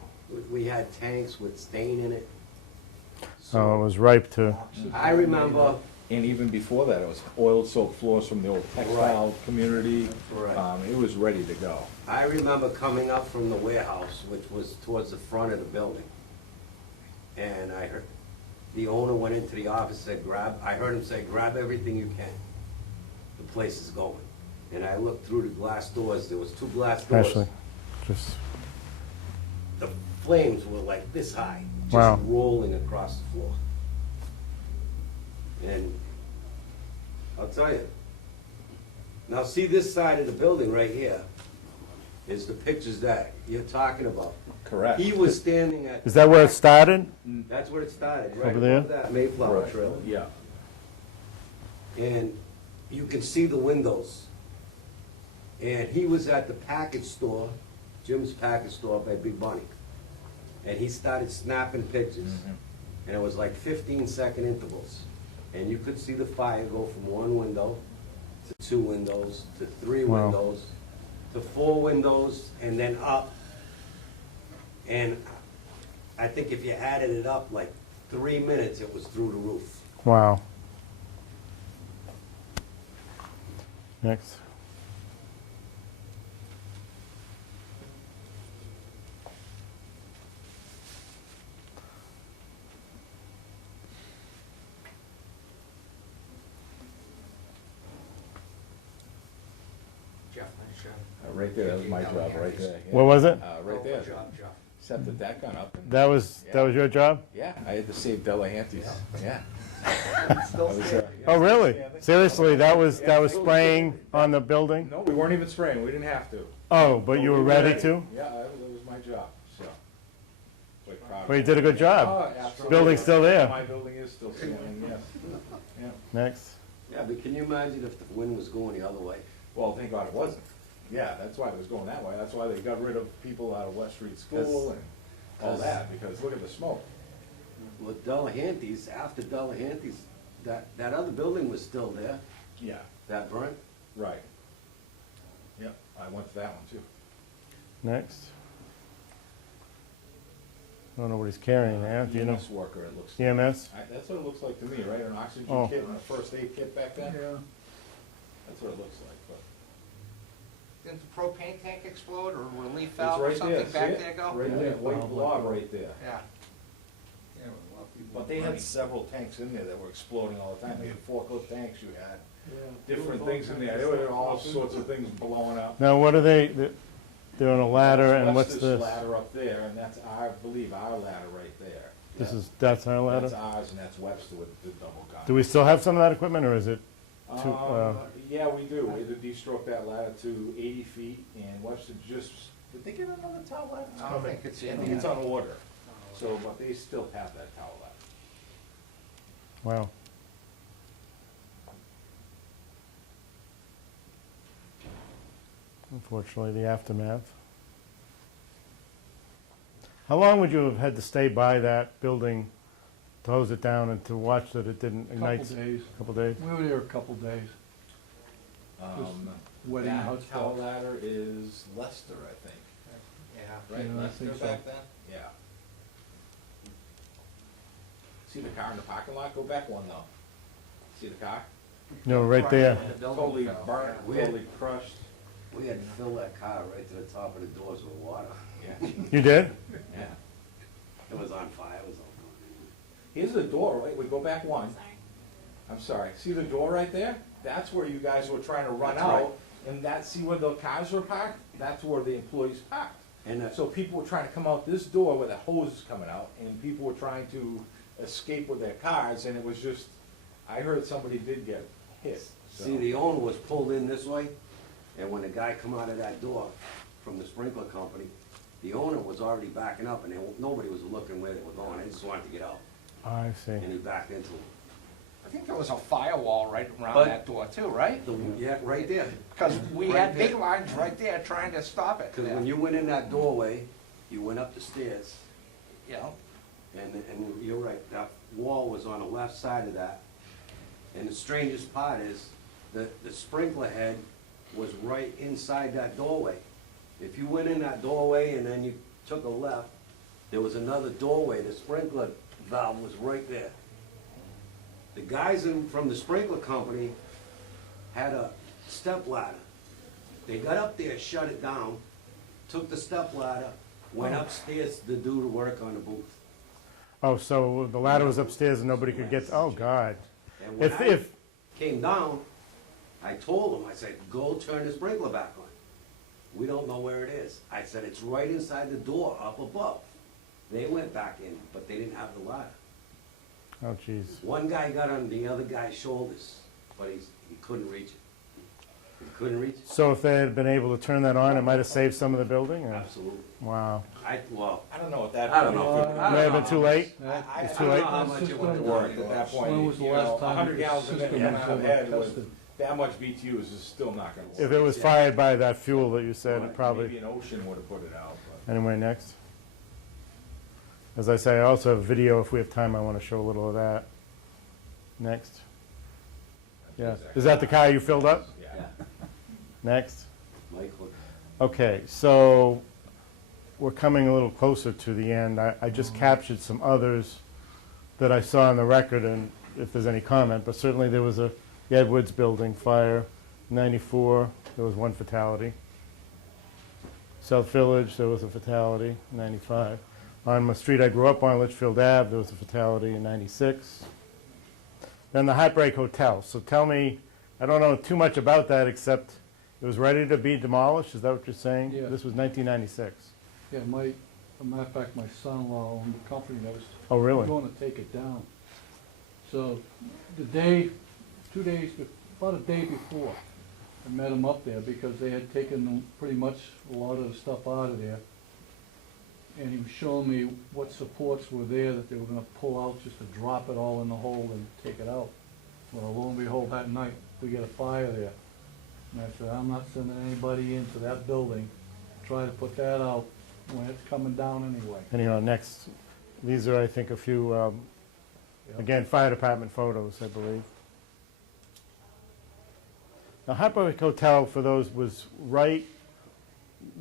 we had tanks with stain in it. oh, it was ripe to... I remember, And even before that, it was oiled soap floors from the old textile community. Right. It was ready to go. I remember coming up from the warehouse, which was towards the front of the building. And I heard, the owner went into the office, and said, I heard him say, grab everything you can. The place is going. And I looked through the glass doors, there was 2 glass doors. Actually, just... The flames were like this high, Wow. just rolling across the floor. And I'll tell you, now see this side of the building right here is the pictures that you're talking about. Correct. He was standing at, Is that where it started? that's where it started, right Over there? above that Mayflower Right. Trail. Yeah. And you can see the windows. And he was at the package store, Jim's package store up at Big Bunny. And he started snapping pictures. And it was like 15-second intervals. And you could see the fire go from 1 window to 2 windows to 3 Wow. windows to 4 windows and then up. And I think if you added it up, like 3 minutes, it was through the roof. Wow. Next. Right there, that was my job, right there. yeah. What was it? Right there. Set the deck on up. And, That was your job? yeah, I had to save Delahanty's. Yeah. Still I was, standing. Oh, really? Seriously, that was spraying on the building? No, we weren't even spraying. We didn't have to. Oh, but you were ready to? Yeah, that was my job. So. Quite proud of Well, you it. did a good job. Oh, absolutely. Building's still there. My building is still standing. Yes. Yeah. Next. Yeah, but can you imagine if the wind was going the other way? Well, thank God it wasn't. Yeah, that's why it was going that way. That's why they got rid of people out of West Street School and all that, because look at the smoke. With Delahanty's, after Delahanty's, that other building was still there, Yeah, that burnt. right. Yep, I went to that one too. Next. I don't know what he's carrying there. Do you know? EMS worker, it looks. EMS? That's what it looks like to me, right? An oxygen Oh. kit and a first aid kit back then? Yeah. That's what it looks like, but. Didn't the propane tank explode or relief It's valve or right something there, see back it? there go? Right there, white Yeah. blob right there. Yeah. But they had several tanks in there that were exploding all the time. They had forklift tanks, you had Different things in there. There were all sorts of things blowing up. Now, what are they're on a ladder, and what's Webster's this? ladder up there, and that's, I believe, our ladder right there. That's our That's ladder? ours, and that's Webster with the double gun. Do we still have some of that equipment, or is it too, Yeah, we do. We had to de-stroke that ladder to 80 feet, and Webster just, did they get another tower ladder? I don't think it's I in think it's there. on order. So, but they still have that tower ladder. wow. Unfortunately, the aftermath. How long would you have had to stay by that building to hose it down and to watch that it didn't ignite? Couple days. Couple days? We were there a couple days. Wetting the hot That tower spots. ladder is Leicester, I think. Yeah. Right, Yeah, I Leicester think so. back then? Yeah. See the car in the parking lot? Go back one though. See the car? No, right there. The building Totally fell, burnt, yeah. totally crushed. We had to fill that car right to the top of the doors with water. Yeah, You did? yeah. It was on fire, it was all gone. Here's the door, right? We go back one. I'm sorry. See the door right there? That's where you guys were trying to run That's right. out. And that, see where the cars were parked? That's where the employees parked. And So people were trying to come out this door where the hose is coming out, and people were trying to escape with their cars, and it was just, I heard somebody did get hit. so. see, the owner was pulled in this way, and when the guy come out of that door from the sprinkler company, the owner was already backing up, and nobody was looking where they were going. They just wanted to get out, I see. and he backed into it. I think there was a firewall right around But- that door too, right? Yeah, right there. Because we Right had big there. lines right there trying to stop it. Because when you went in that doorway, you went up the stairs, You know, and you're right, that wall was on the left side of that. And the strangest part is, the sprinkler head was right inside that doorway. If you went in that doorway and then you took a left, there was another doorway, the sprinkler valve was right there. The guys from the sprinkler company had a step ladder. They got up there, shut it down, took the step ladder, went upstairs to do the work on the booth. Oh, so the ladder was upstairs and nobody could get, oh, God. And when If, I if, came down, I told them, I said, go turn the sprinkler back on. We don't know where it is. I said, it's right inside the door up above. They went back in, but they didn't have the ladder. oh, jeez. One guy got on the other guy's shoulders, but he couldn't reach it. He couldn't reach it. So if they had been able to turn that on, it might have saved some of the building, or? Absolutely. Wow. Well, I don't know at that I point. don't know. if it- I May have been too late? That- too I late? don't know how much it would have worked at that point. When was the You last know, time 100 the gallons of system it was I've ever had with tested? that much BTUs is still not gonna work. If it was fired by that fuel that you said, it Maybe probably, an ocean would have put it out, but. anyway, next. As I say, I also have video, if we have time, I want to show a little of that. Next. Yeah, is that the car you filled up? Yeah. Next. Mike, look, Okay, so we're coming a little closer to the end. I just captured some others that I saw on the record, and if there's any comment, but certainly there was the Edwards Building fire, 94, there was one fatality. South Village, there was a fatality, 95. On the street I grew up on, Litchfield Ave, there was a fatality in 96. Then the Heartbreak Hotel. So tell me, I don't know too much about that except It was ready to be demolished, is that what you're saying? Yeah. This was 1996. Yeah, as a matter of fact, my son-in-law owned the company that was Oh, really? going to take it down. So the day, 2 days, about a day before, I met him up there because they had taken pretty much a lot of the stuff out of there. And he was showing me what supports were there that they were gonna pull out just to drop it all in the hole and take it out. Well, lo and behold, that night, we get a fire there. And I said, I'm not sending anybody into that building, to try to put that out when it's coming down anyway. Anyhow, next, these are, I think, a few, Yep. again, fire department photos, I believe. Now, Hyper Hotel, for those, was right,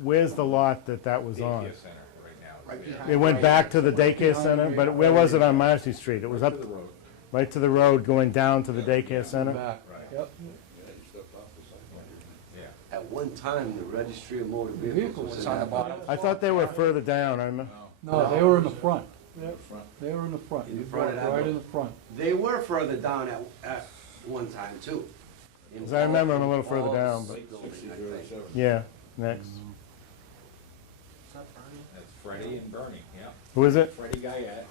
where's the lot that was on? Daycare center right now. Right behind It went back to the Right daycare behind center, me. but where was it on Marcy Street? It was Right up, to the road. right to the road, going down to the daycare Back. center? Right. Yep. Yeah. At one time, the registry of motor Vehicles vehicles was It's in on the that bottom. I thought they were further down, I remember. No, they were in the front. Front. They were in the front. In You front of walked that right building. in the front. They were further down at one time too. In 'Cause I remember them a little all further down, but- building, I think. Yeah, next. That's Freddie and Bernie, yeah. Who is it? Freddie Guyette.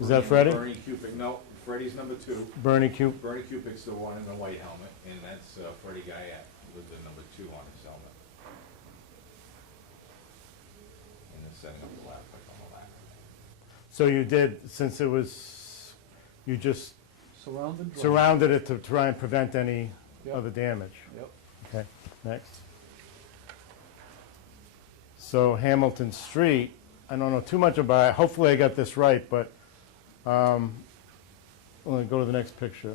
Is that and Freddie? Bernie Cupid, no, Freddie's number 2. Bernie Cube? Bernie Cupid's the one in the white helmet, and that's Freddie Guyette, was the number 2 on his helmet. And then setting up the lap, like on the lap. So you did, since it was, you just Surrounded. drive. surrounded it to try and prevent any Yep. other damage? Yep. Okay, next. So Hamilton Street, I don't know too much about it, hopefully I got this right, but, let me go to the next picture.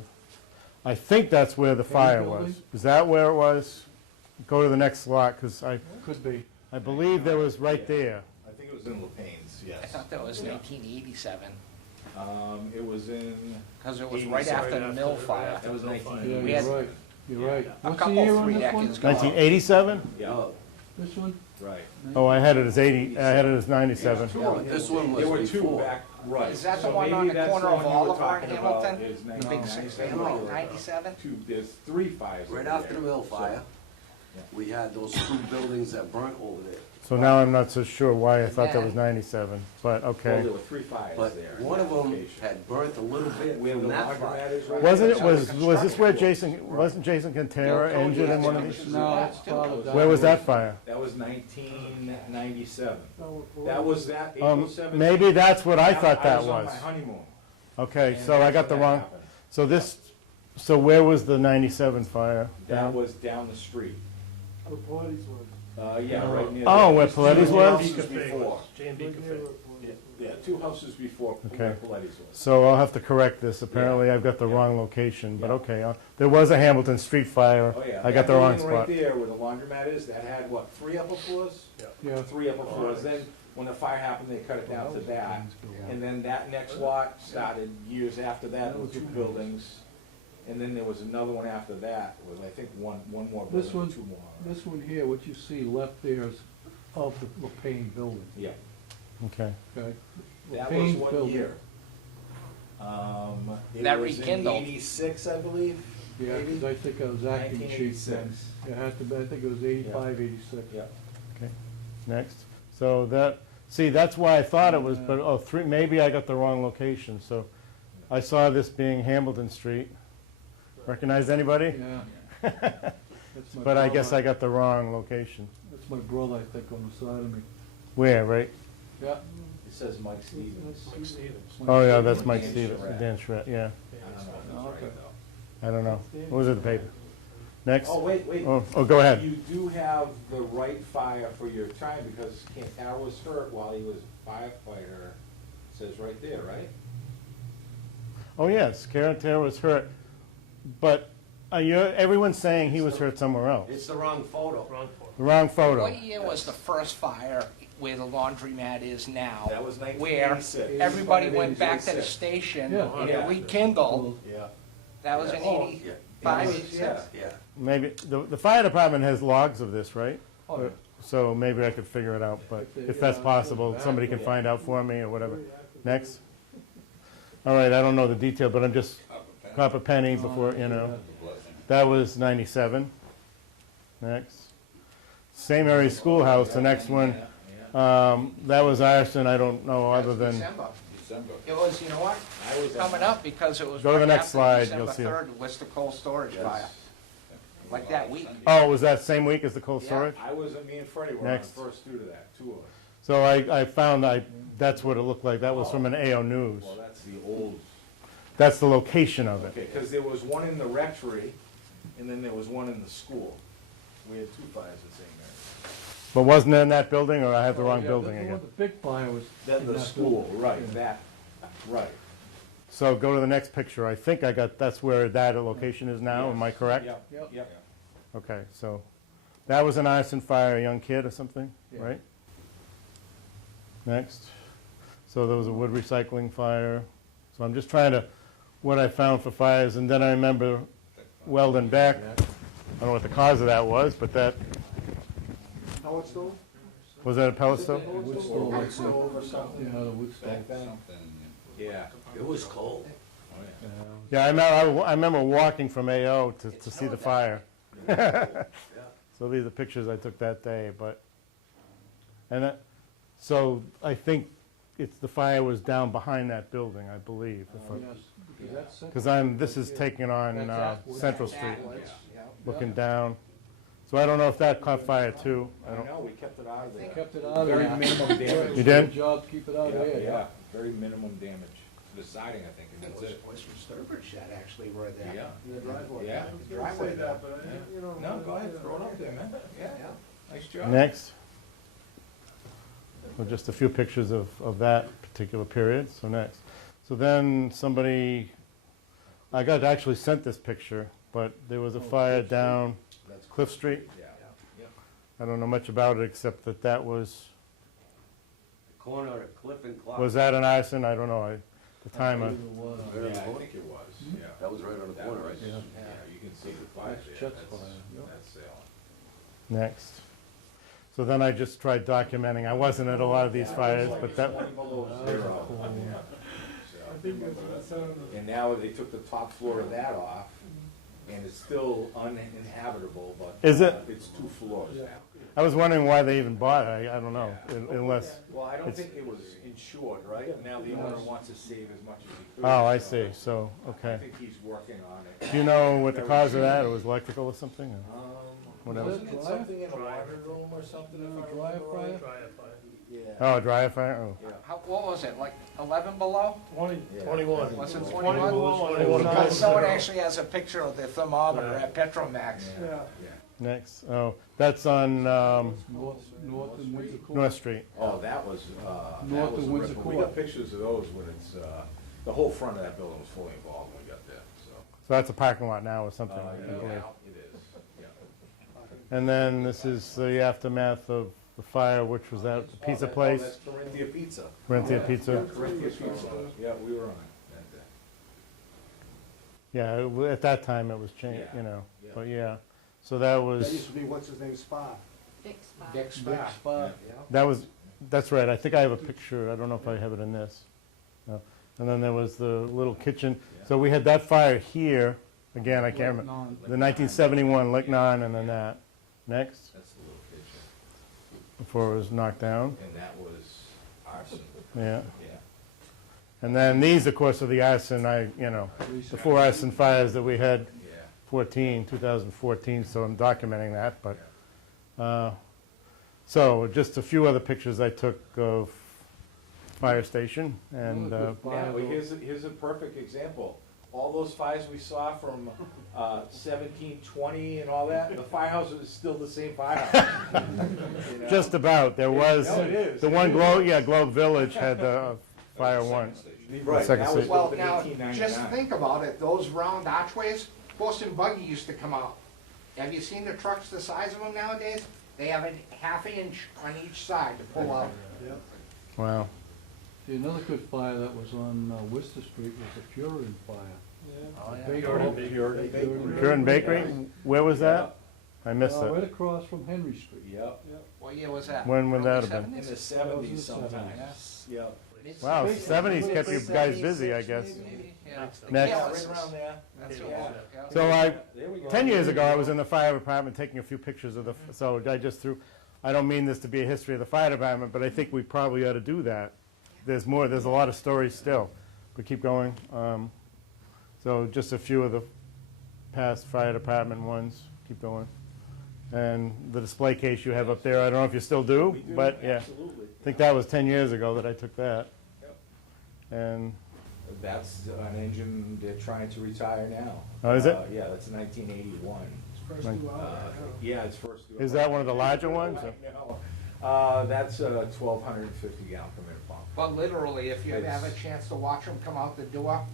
I think that's where the fire was. building? Is that where it was? Go to the next lot, because Could be. I believe there was right there. I think it was in Lepane's, I yes. thought that was 1987, It was in, because it was right after the mill fire. that was Yeah, 1980. We you're had right. You're right. A What's the couple, year on 3 this one? decades ago. 1987? Yeah, No, This one? right. Oh, I had it as 80, I had it as 97. yeah, but this one was There were 2 before. back, right. Is that the So one on maybe the that's corner the of one you were Oliver and talking about, Hamilton? is The big 1997. 6 97? There's 3 fires. Right over after there. the mill fire, Yeah. we had those 2 buildings that burnt over there. So now I'm not so sure why I thought that Yeah. was 97, but Well, okay. there were 3 fires But there. in one of that them location. had burnt a little bit Where the from that laundromat fire. is right Wasn't there. it, was this where Jason, wasn't Jason Quintera Yeah, injured in one of yeah. these? No, that's part of that. Where was that fire? That was 1997. That was that April 17th. Maybe that's what I thought that I was on was. my honeymoon. Okay, and so I that's got the when that wrong, happened. so this, so where was the 97 fire? That Down? was down the street. Yeah, Oh. right near. Oh, there. where Two Paletti's was? houses before. Yeah, 2 houses before Okay. where Paletti's was. So I'll have to correct this, apparently I've got the wrong location, but okay. There was a Hamilton Street fire, Oh, yeah. I got the That wrong building right spot. there where the laundromat is, that had, what, 3 upper floors? Yeah. 3 upper floors. Then, when the fire happened, they cut it down to that. And then that next lot started years after that, with 2 buildings. And then there was another one after that, with, I think, one more This building, one- 2 more. This one here, what you see left there is of the Lapine building, Yeah, Okay, okay? that was Lapine what building. year? That It was in rekindled. 86, I believe. Yeah, maybe? because I think I was acting chief then. 1986. It had to be, I think it was 85, 86. Yeah. okay, next. So that, see, that's why I thought it was, but, oh, 3, maybe I got the wrong location, so I saw this being Hamilton Street. Recognize anybody? Yeah. That's my But I guess I brother. got the wrong location. That's my brother, I think, on the side of me. Where, right? Yeah. It says Mike Stevens. Oh, yeah, that's Mike Dan Stevens, Charette. Dan Charette, yeah. I don't know if that's Okay. right, though. I don't know. What was it, the paper? Next? Oh, wait. Oh, go ahead. You do have the right fire for your time, because Cantara was hurt while he was firefighter, it says right there, right? Oh, yes, Carantera was hurt, but everyone's saying he was hurt somewhere else. It's the wrong photo. The wrong photo. What year was the first fire where the laundromat is now? That was Where 1986. everybody went back to the 86. station Yeah. and Yeah. rekindled. Yeah. That was in Oh, 85, Yeah. 86? Yeah. Maybe, the fire department has logs of this, right? Oh, yeah. So maybe I could figure it out, but If they, if that's uh, possible, go somebody back, can find out for me or whatever. Next? All right, I don't know the detail, but I'm just, cop a penny before, you know. That was 97. Next. St. Mary's Schoolhouse, the next one. That was arson, I don't know, other That's than, December. December. It was, you know what, I was coming up because it was Go to the right next after slide, you'll see December it. 3rd was the cold storage fire, like that week. oh, was that same week as the cold Yeah. storage? I was, me and Freddie were on the Next. first two to that, two of us. So I found, that's what it looked like, that was from an AO News. Well, that's the old, That's the location of it. okay, because there was one in the rectory, and then there was one in the school. We had two fires in St. Mary's. But wasn't it in that building, or I have the wrong Yeah, building the again? one- The big fire was Then in the that school, building. right, Yeah. that, right. So go to the next picture, I think I got, that's where that location is now, am I correct? Yep, Yep. yep. Okay, so, that was an arson fire, a young kid or something, Yeah. right? Next. So there was a wood recycling fire. So I'm just trying to, what I found for fires, and then I remember Weldon Beck. I don't know what the cause of that was, but that, Pellet stove? was that a pellet stove? Wood Or stove, wood I think. stove or something. Yeah, the wood stove. Back then? Yeah. It was cold. Oh, yeah. Yeah. Yeah, I remember walking from AO to see the fire. So these are pictures I took that day, but, and that, so I think it's, the fire was down behind that building, I believe. Yes, because that's Because this is taking on That's Atwood. Central Street, Backwards, yeah. looking down. So I don't know if that caught fire too. I don't know, we kept it out of there. Kept it out of Very there. minimum damage. You did? Good job, to keep it out of Yeah, there. yeah, very minimum damage. The siding, I think, and It that's was it. boys from Sturbridge that actually were there. Yeah. In the driveway. Yeah. I was gonna Driveway say there. that, but you know. No, go ahead, throw it up there, man. Yeah, nice job. Next. So just a few pictures of that particular period, so next. So then somebody, I got actually sent this picture, but there was a fire down That's Cliff Street. Yeah. Yep. I don't know much about it, except that that was, Corner of Cliff and Clark. was that an arson? I don't know. I, the time, believe it was. Right on Yeah, the I corner? think it was, yeah. That was right on the That corner, was- right? Yeah. Yeah, you can see the fire That's there. Chet's fire, yep. That's Salem. next. So then I just tried documenting. I wasn't at a lot of these fires, but that, 20 below That was zero. cool. Yeah. I So- think that's on the. And now they took the top floor of that off, and it's still uninhabitable, but. Is it? It's 2 floors now. I was wondering why they even bought it. I don't know, unless, Well, I don't It's- think it was insured, right? Now the owner wants to save as much as he could. oh, I so see, so, I okay. think he's working on it. Do you know what the cause of that? It was electrical or something? or- Whatever. Wasn't it something in the laundry room or something, if I Dryer remember right? fryer? Yeah. Oh, a dryer fire? Oh. Yeah. What was it, like 11 below? 21. Was it 21? 21? Because someone actually has a picture of the thermometer at Petromax. Yeah. Next, oh, that's on North and Windsor Court. North Street. Oh, that was, North that was of a Windsor ripper. We Court. got pictures of those when it's, the whole front of that building was fully involved when we got there, so. So that's a parking lot now or something, I Yeah, believe. it is, yeah. And then this is the aftermath of the fire, which was at the pizza Oh, place, that's Corinthia Pizza. Corinthia Yeah, Pizza. Corinthia Pizza, yeah, we were on it that day. Yeah, at that time it was changed, Yeah, you know, yeah. but yeah. So that That was, used to be, what's his name, Spa. Dick's Big Spa. spot. that was, that's right, I think I have a picture, I don't know if I have it in this. No. And then there was the little kitchen, so we had that fire here, again, I can't remember, Non- the 1971 Lignon and then that. Next, That's the little kitchen, before it was knocked down, and that was arson, yeah. yeah. And then these, of course, are the arson, the 4 arson fires that we had, Yeah. 2014, so I'm documenting that, but, so just a few other pictures I took of fire station, and, Another good Yeah, fire, well, though. here's a perfect example. All those fires we saw from 1720 and all that, the firehouse is still the same firehouse. You know? just about, there was, No, it is. the one Globe Village had fire one. Right, Second that was station. Well, built in now, 1899. just think about it, those round archways, Horse and Buggy used to come out. Have you seen the trucks the size of them nowadays? They have a half inch on each side to pull out. Wow. See, another good fire that was on Worcester Street was the Puritan fire. Oh, yeah. Bakery. Puritan Bakery. Puritan Bakery, where was that? I missed Right it. across from Henry Street. Yep, What year was that? When would that have Early been? in the 70s? 70s sometimes, yep. Wow, Basically, 70s kept you guys busy, I 76 guess. maybe, Yeah. Next. Yeah, right around there. That's Yeah. all. So There we go. 10 years ago, I was in the fire department taking a few pictures of the, so I just threw, I don't mean this to be a history of the fire department, but I think we probably ought to do that. There's more, there's a lot of stories still, but keep going. So just a few of the past fire department ones, keep going. And the display case you have up there, I don't know if you still do, We do, but yeah. absolutely. I think that was 10 years ago that I took that. Yep. And, That's an engine they're trying to retire now. Oh, is it? Yeah, that's 1981. Like- Yeah, it's first. is that one of the larger ones? No, that's a 1,250 gallon per minute pump. But literally, if you ever have a chance to watch them come out the door,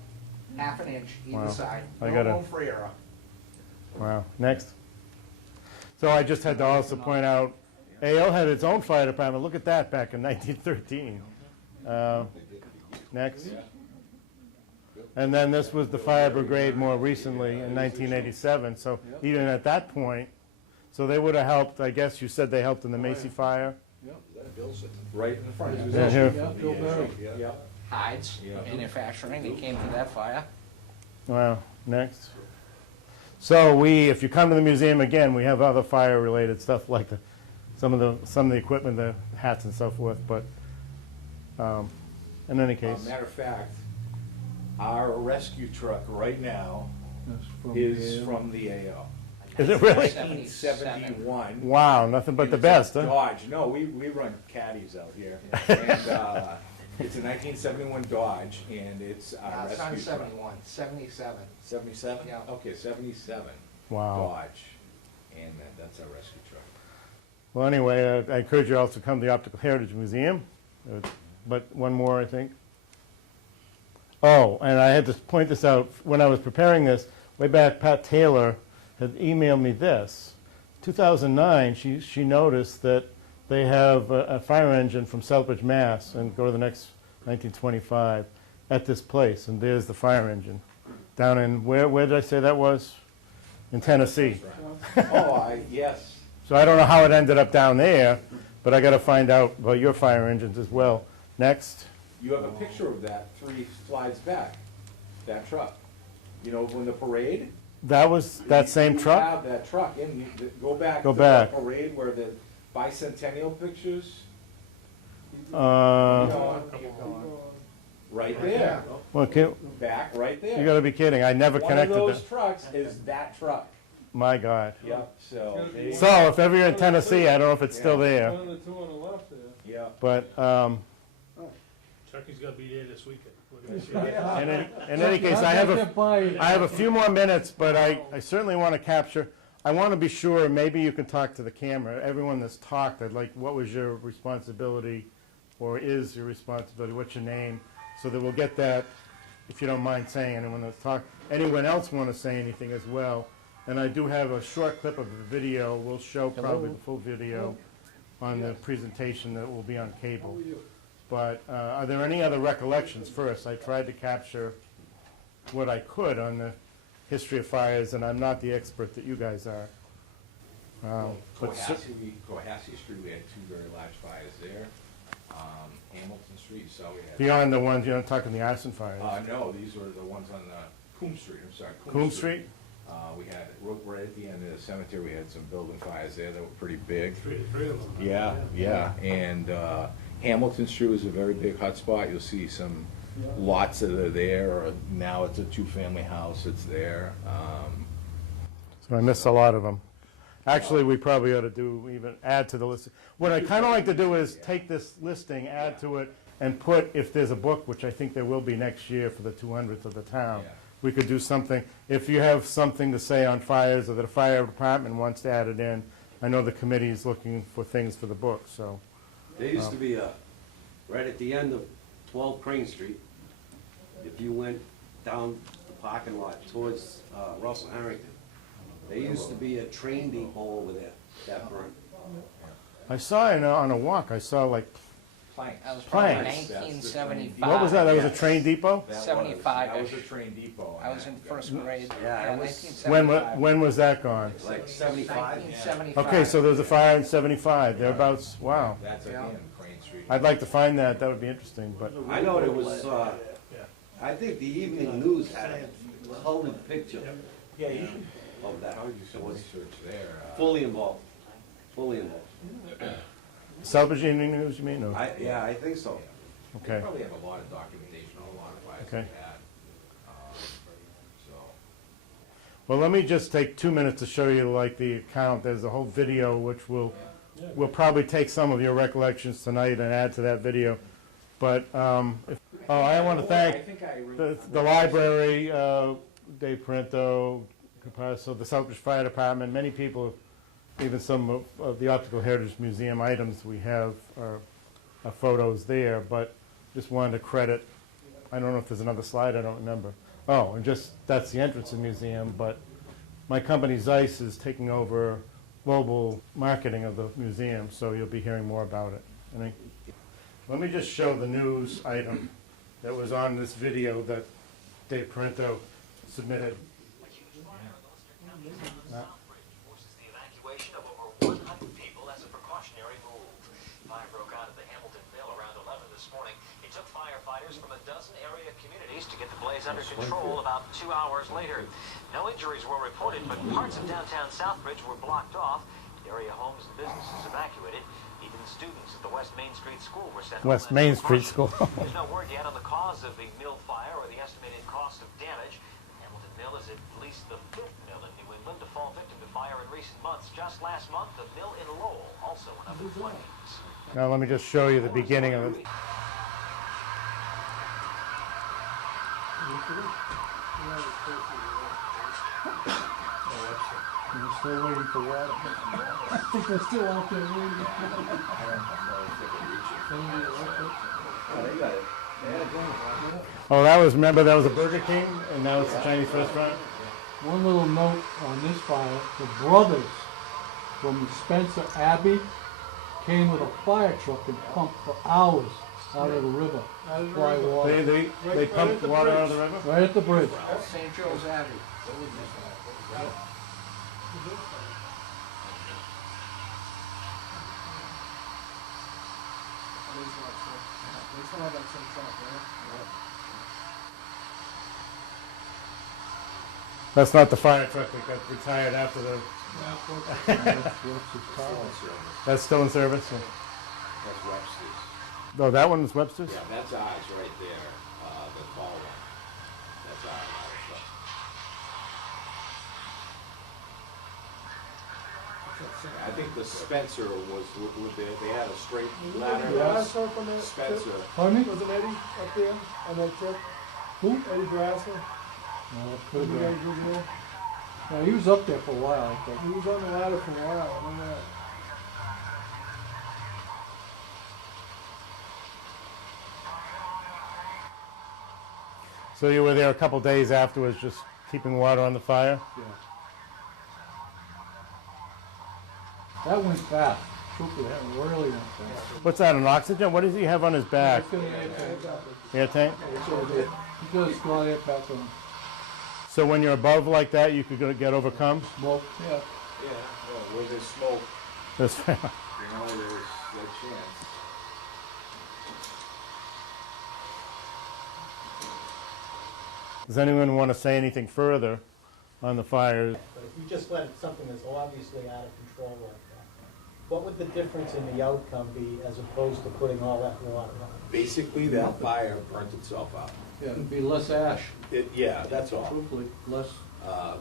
half an inch Wow. either side. I No gotta- room for error. Wow, next. So I just had to also point out, AO had its own fire department, look at that, back in 1913. Next. And then this was the fire brigade more recently in 1987, so even at that point, so they would have helped, I guess you said they helped in the Macy fire? Right in the front. Yeah, here. Yeah, Bill Berry. Yeah. Hides, Yeah. manufacturing, they came to that fire. Wow, next. So we, if you come to the museum again, we have other fire-related stuff like some of the equipment, the hats and so forth, but in any case. Matter of fact, our rescue truck right now That's from is Yale. from the AO. Is it really? 1971. Wow, nothing but the And it's a best, huh? Dodge, no, we run caddies out here. And it's a 1971 Dodge, and it's our No, it's not rescue truck. 71, 77. 77? Yeah. Okay, 77 Wow. Dodge, and that's our rescue truck. Well, anyway, I encourage you also to come to the Optical Heritage Museum, but one more, I think. Oh, and I had to point this out, when I was preparing this, way back, Pat Taylor had emailed me this. 2009, she noticed that they have a fire engine from Southbridge, Mass, and go to the next 1925, at this place, and there's the fire engine. Down in, where did I say that was? In Tennessee. Oh, yes. So I don't know how it ended up down there, but I got to find out about your fire engines as well. Next. You have a picture of that 3 slides back, that truck. You know, when the parade? That was that same You truck? have that truck, and you go back Go to back. the parade where the bicentennial pictures, Uh, right there, well, back right there. you got to be kidding. I never One of connected those that. trucks is that truck. My God. Yep, so, there you go. So if ever you're in Tennessee, I don't know if it's still One there, of the two on the left there. yeah. but Chucky's gonna be there this weekend. in any case, I have a few more minutes, but I certainly want to capture, I want to be sure, maybe you can talk to the camera. Everyone that's talked, I'd like, what was your responsibility, or is your responsibility, what's your name, so that we'll get that, if you don't mind saying, anyone that's talked. Anyone else want to say anything as well? And I do have a short clip of the video, we'll show probably the full video on the presentation that will be on cable. But are there any other recollections first? I tried to capture what I could on the history of fires, and I'm not the expert that you guys are. But Cohasset Street, we had 2 very large fires there. Hamilton Street, so we had. beyond the ones, you're not talking the arson fires. No, these were the ones on Coombs Street, I'm sorry. Coombs Street? We had, right at the end of the cemetery, we had some building fires there that were pretty big. Three of them. Yeah, and Hamilton Street was a very big hotspot. You'll see some lots that are there, or now it's a 2-family house, it's there. So I missed a lot of them. Actually, we probably ought to do, even add to the list. What I kind of like to do is take this listing, add to it, and put, if there's a book, which I think there will be next year for the 200th of the town, Yeah. we could do something. If you have something to say on fires, or that a fire department wants to add it in, I know the committee is looking for things for the book, so. There used to be right at the end of 12 Crane Street, if you went down the parking lot towards Russell Harrington, there used to be a train depot over there that burned. I saw on a walk, I saw like, Planks. That was probably Planks. That's the train 1975. what was that? That was a Yes. train depot? That was- 75-ish. That was a train depot. I was in first grade. Yeah, it was- 1975. When was that gone? Like 75? 1975. Okay, so there was a fire in 75, thereabouts, wow. That's Yeah. again, Crane Street. I'd like to find that, that would be interesting, but, I know it was, I think the evening news had a colored picture Yeah, you should of that. probably do It some was research there. fully involved, fully involved. Southbridge Evening News, you mean, or, Yeah, I think so. They okay, probably have a lot of documentation on a lot of fires Okay. they've had. So, well, let me just take 2 minutes to show you like the account. There's a whole video which we'll probably take some of your recollections tonight and add to that video. But, I want to I thank think I the library, Dave Parento, Capasso, the Southbridge Fire Department, many people, even some of the Optical Heritage Museum items we have are photos there, but just wanted to credit, I don't know if there's another slide, I don't remember. Oh, and just, that's the entrance of the museum, but my company Zeiss is taking over global marketing of the museum, so you'll be hearing more about it. Let me just show the news item that was on this video that Dave Parento submitted. Southbridge forces the evacuation of over 100 people as a precautionary move. Fire broke out at the Hamilton Mill around 11 this morning. It took firefighters from a dozen area communities to get the blaze under control about 2 hours later. No injuries were reported, but parts of downtown Southbridge were blocked off. Area homes and businesses evacuated. Even students at the West Main Street School were sent home West as Main a Street precaution. School. There's no word yet on the cause of the mill fire or the estimated cost of damage. Hamilton Mill is at least the fifth mill in New England to fall victim to fire in recent months. Just last month, the mill in Lowell also went up in flames. Now let me just show you the beginning of it. We're still waiting for water. I think they're still out there waiting. Oh, that was, remember, that was a Burger King, and now it's a Chinese restaurant? One little note on this fire, the brothers from Spencer Abbey came with a fire truck and pumped for hours out of the river. Dry water. They pumped water out of the river? Right at the bridge. That's St. Joe's Abbey. That's not the fire truck that got retired after the, that's still in service? Yeah. that's Webster's. Oh, that one is Webster's? Yeah, that's ours right there, the tall one. That's ours. I think the Spencer was, they had a straight ladder. Spencer. Pardon me? Wasn't Eddie up there on that truck? Who? Eddie Brasser? No, it could The have guy been. who was there? No, he was up there for a while, I think. He was on the ladder for a while, I remember that. So you were there a couple days afterwards, just keeping water on the fire? Yeah. That went fast. Truthfully, that really went fast. What's that, an oxygen? What does he have on his back? It's gonna air tank. Air tank? He does got air packs on. So when you're above like that, you could get overcome? Smoke, yeah. Yeah, well, where there's smoke, That's you know, there's that chance. Does anyone want to say anything further on the fire? But if you just let something that's obviously out of control like that, what would the difference in the outcome be as opposed to putting all that water on? Basically, that fire burnt itself out. Yeah, it'd be less ash, Yeah, that's all. truthfully, less.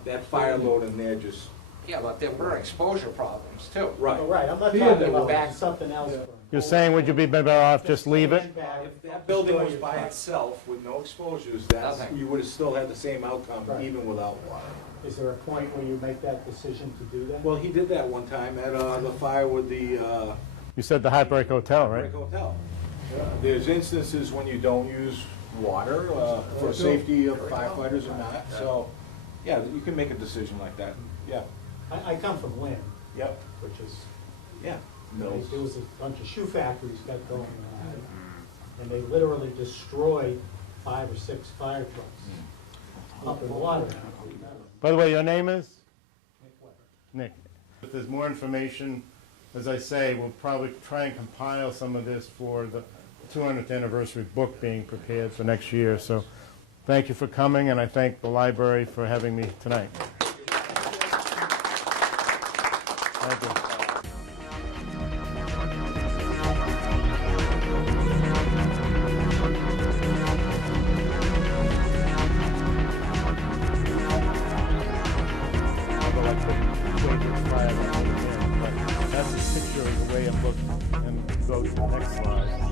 That fire load in there just, Yeah, but there were exposure problems too. right. Oh, right, I'm not Yeah, talking there about was. something else. Yeah. You're saying, would you be better off just leave it? If that building was by itself with no exposures, that's, Nothing. you would have still had the same outcome Right. even without water. Is there a point where you make that decision to do that? Well, he did that one time at the fire with the You said the Heartbreak Hotel, right? Brick Hotel. There's instances when you don't use water for safety of firefighters or not, so, yeah, you can make a decision like that, yeah. I come from Lynn, Yep, which is, yeah. Mills. there was a bunch of shoe factories got going on, and they literally destroyed 5 or 6 fire trucks up in the water. By the way, your name is? Nick. If there's more information as I say, we'll probably try and compile some of this for the 200th anniversary book being prepared for next year. So thank you for coming, and I thank the library for having me tonight. Thank you. That's a picture of the way it looked, and go to the next slide.